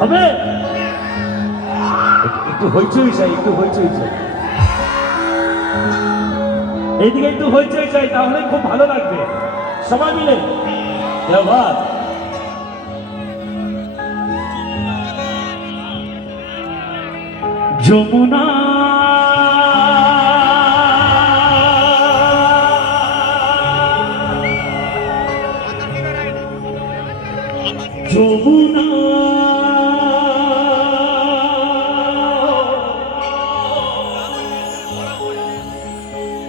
হবে? একটু হইচই চাই, একটু হইচই চাই। এইদিকে একটু হইচই চাই, তাহলে খুব ভালো লাগবে। সবাই মিলে। ব্যবহার যমুনা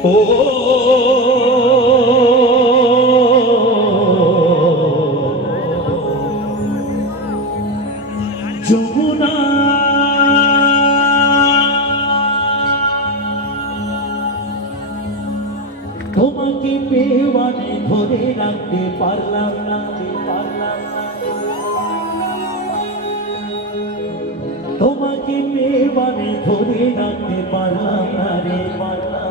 ও যমুনা। তোমাকে পেওয়ানে ধরে রাখতে পারলাম না পারলাম না। তোমাকে পেওয়ানে ধরে রাখতে পারলাম না রে পারলাম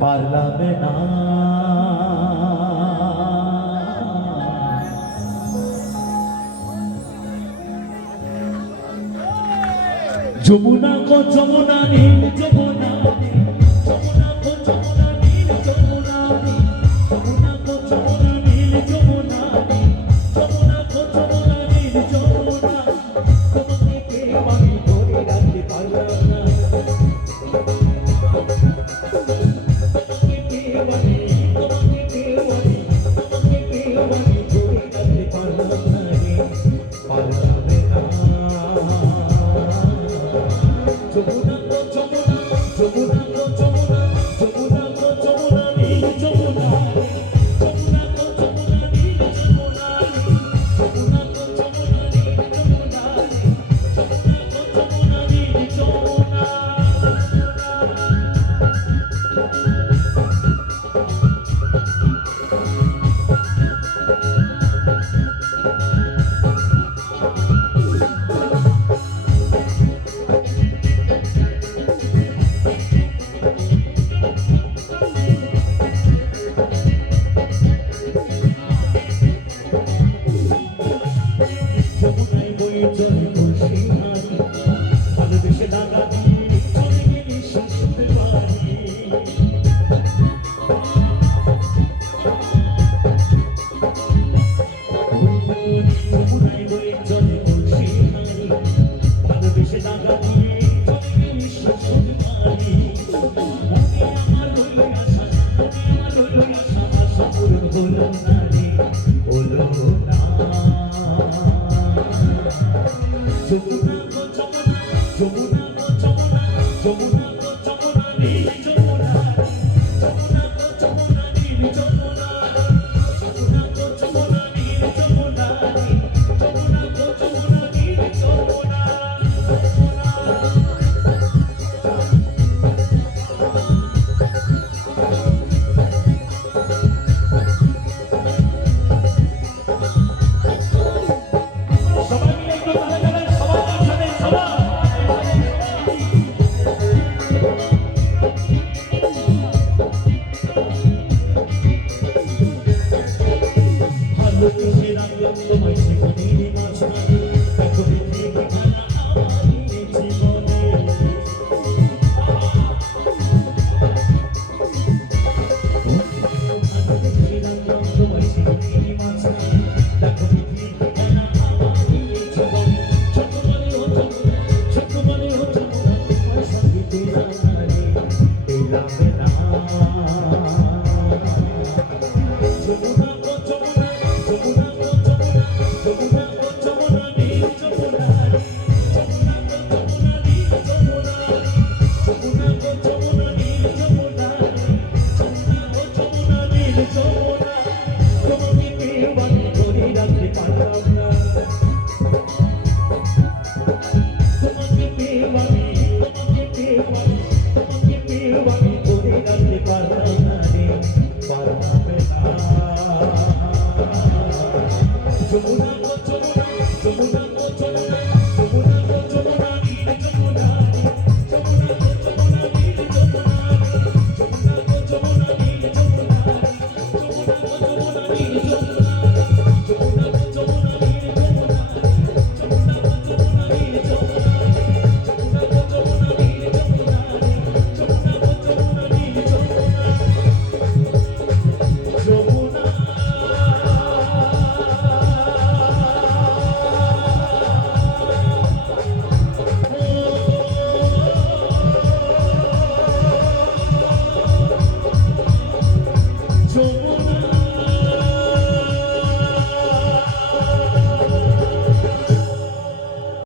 পারলামে না। যমুনা কো যমুনা নীল যমুনা ഒരു പുലർന്നടി